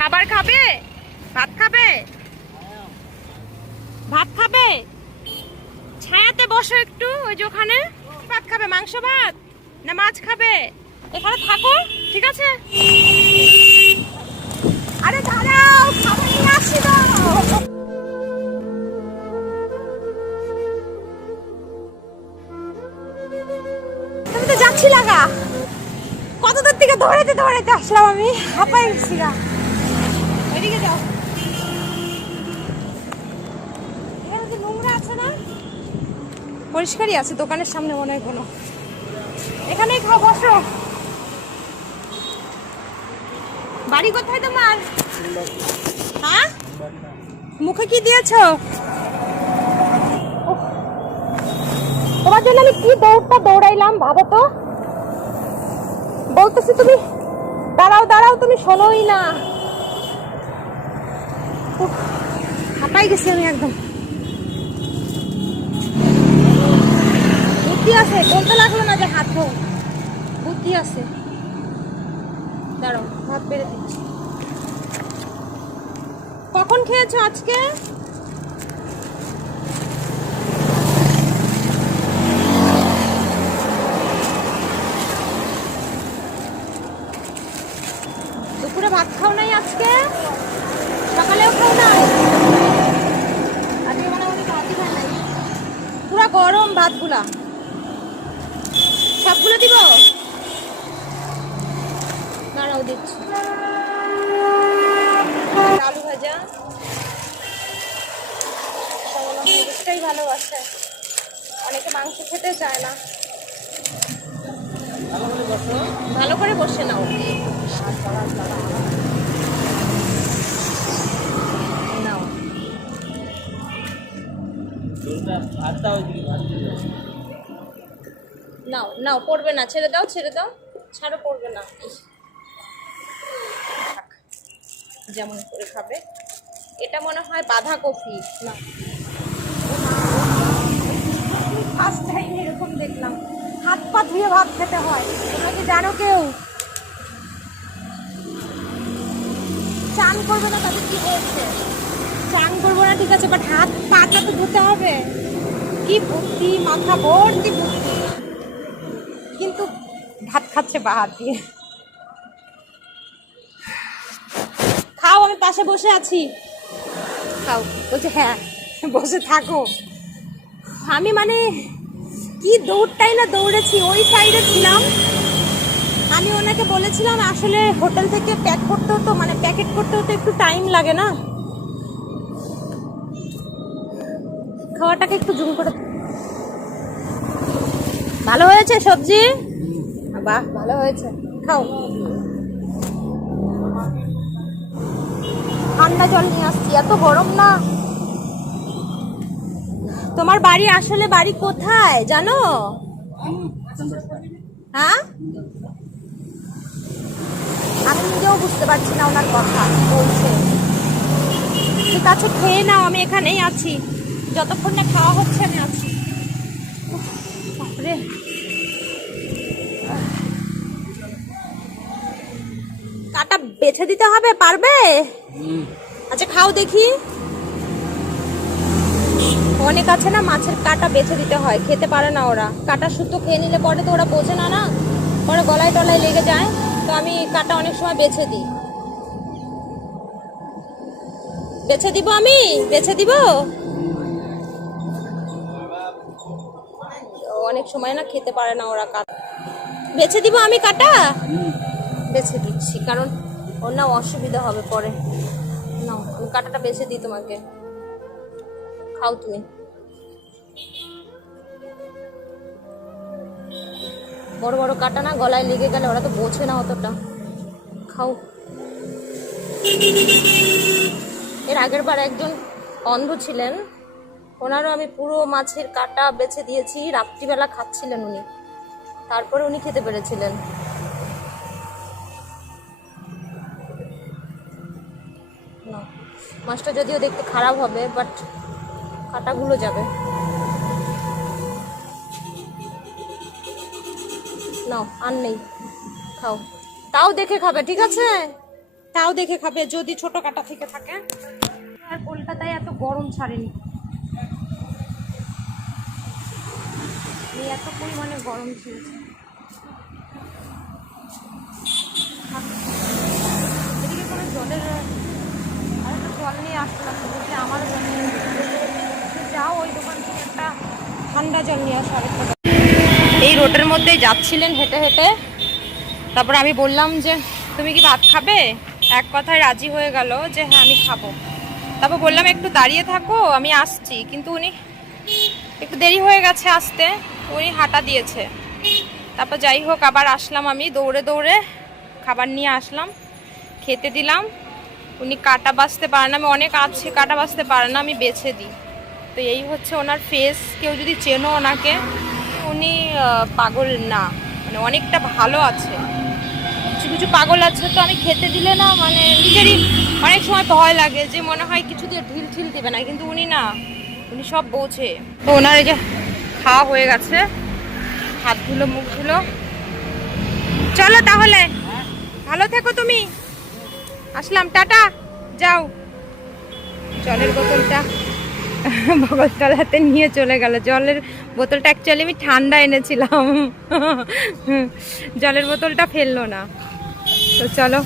খাবার খাবে? ভাত খাবে? ভাত খাবে? ছায়াতে বসো একটু, ওই যে ওখানে। ভাত খাবে, মাংস ভাত? না মাছ খাবে? এখানে থাকো, ঠিক আছে? আরে দাঁড়াও, খাবার নিয়ে আসছি তো যাচ্ছি লাগা কত দূর থেকে দৌড়াইতে দৌড়াইতে আসলাম আমি? হাঁপাই গেছি ওইদিকে যাও। নোংরা আছে না? পরিষ্কারই আছে, দোকানের সামনে মনে হয় কোনো। এখানেই বসো। বাড়ি কোথায় তোমার? হ্যাঁ? মুখে কি দিয়েছ। তোমার জন্য আমি কি দৌড়টা দৌড়াইলাম, ভাবো তো। বলতেছি তুমি, দাঁড়াও দাঁড়াও, তুমি শোনোই না। হাঁপাই গেছি আমি একদম। বুদ্ধি আছে, বলতে লাগল না যে হাত ধো। বুদ্ধি আছে। দাঁড়াও ভাত বেড়ে দিচ্ছি। কখন খেয়েছো আজকে? দুপুরে ভাত খাও নাই আজকে? সকালেও খাও নাই। পুরা গরম ভাতগুলা। সবগুলো দিব? দাঁড়াও দিচ্ছি। আলু ভাজা। মুরগিটাই ভালোবাসে। অনেকে মাংস খেতে চায় না। ভালো করে বসে নাও। নাও নাও, পড়বে না, ছেড়ে দাও ছেড়ে দাও। ছাড়ো, পড়বে না। যেমন করে খাবে। এটা মনে হয় বাঁধাকপি। না। ফার্স্ট টাইম এরকম দেখলাম। হাত পা ধুয়ে ভাত খেতে হয়। তোমরা কি জানো কেউ? চান করবে না, তাদের কি হয়েছে? চান করব না, ঠিক আছে বাট হাত পাটা তো ধুতে হবে। কি বুদ্ধি, মাথা ভর্তি বুদ্ধি। কিন্তু ভাত খাচ্ছে বা হাত দিয়ে। খাও, আমি পাশে বসে আছি। খাও। বলছে হ্যাঁ বসে থাকো। আমি মানে কি দৌড়টাই না দৌড়েছি, ওই সাইডে ছিলাম। আমি ওনাকে বলেছিলাম, আসলে হোটেল থেকে প্যাক করতে হতো মানে প্যাকেট করতে হতো একটু টাইম লাগে না। খাওয়াটাকে একটু জুম করে ভালো হয়েছে সবজি? বাহ, ভালো হয়েছে। খাও। ঠান্ডা জল নিয়ে আসছি, এত গরম না। তোমার বাড়ি আসলে বাড়ি কোথায়, জানো? হ্যাঁ? আমি নিজেও বুঝতে পারছি না ওনার কথা, বলছে। ঠিক আছে, খেয়ে নাও, আমি এখানেই আছি। যতক্ষণ না খাওয়া হচ্ছে আমি আছি। বাপরে। কাটা বেছে দিতে হবে পারবে? আচ্ছা খাও দেখি। অনেক আছে না মাছের কাটা বেছে দিতে হয় খেতে পারে না ওরা। কাটা সুতো খেয়ে নিলে পরে তো ওরা বোঝে না না? পরে গলায় টলায় লেগে যায় তো আমি কাটা অনেক সময় বেছে দিই। বেছে দিব আমি? বেছে দিব? অনেক সময় না খেতে পারে না ওরা কাটা বেছে দিব আমি কাটা? বেছে দিচ্ছি, কারণ ওর না অসুবিধা হবে পরে। না আমি কাটাটা বেছে দিই তোমাকে। খাও তুমি। বড় বড় কাটা না গলায় লেগে গেলে ওরা তো বোঝে না অতটা। খাও। এর আগের বার একজন অন্ধ ছিলেন ওনারও আমি পুরো মাছের কাটা বেছে দিয়েছি রাত্রিবেলা খাচ্ছিলেন উনি। তারপরে উনি খেতে পেরেছিলেন। মাছটা যদিও দেখতে খারাপ হবে বাট কাটাগুলো যাবে। নাও আর নেই। খাও। তাও দেখে খাবে ঠিক আছে? তাও দেখে খাবে যদি ছোট কাটা থেকে থাকে। আর কলকাতায় এত গরম ছাড়েনি। এত পরিমাণে গরম ছেড়েছে এদিকে কোনো জলের আর একটা জল নিয়ে আসলাম বলছে আমার জল নিয়ে যাও, ওই দোকান থেকে একটা ঠান্ডা জল নিয়ে আসো এই রোডের মধ্যে যাচ্ছিলেন হেঁটে হেঁটে। তারপর আমি বললাম যে, তুমি কি ভাত খাবে? এক কথায় রাজি হয়ে গেল যে হ্যাঁ আমি খাব। তারপর বললাম, একটু দাঁড়িয়ে থাকো, আমি আসছি। কিন্তু উনি একটু দেরি হয়ে গেছে আসতে। উনি হাঁটা দিয়েছে। তারপর যাই হোক, আবার আসলাম আমি দৌড়ে দৌড়ে। খাবার নিয়ে আসলাম, খেতে দিলাম। উনি কাটা বাছতে পারে না, আমি অনেক আছে, কাটা বাছতে পারে না, আমি বেছে দিই। তো এই হচ্ছে ওনার ফেস কেউ যদি চেনো ওনাকে, উনি পাগল না মানে অনেকটা ভালো আছে। কিছু কিছু পাগল আছে তো আমি খেতে দিলে না মানে নিজেরই অনেক সময় ভয় লাগে যে মনে হয় কিছু দিয়ে ঢিল ঢিল দেবে না, কিন্তু উনি না, উনি সব বোঝে। তো ওনার এই যে খাওয়া হয়ে গেছে। হাত ধুলো মুখ ধুলো চলো তাহলে। ভালো থেকো তুমি। আসলাম, টাটা। যাও। জলের বোতলটা। বগলতলাতে নিয়ে চলে গেল। জলের বোতলটা অ্যাকচুয়ালি আমি ঠান্ডা এনেছিলাম। জলের বোতলটা ফেলল না। তো চলো।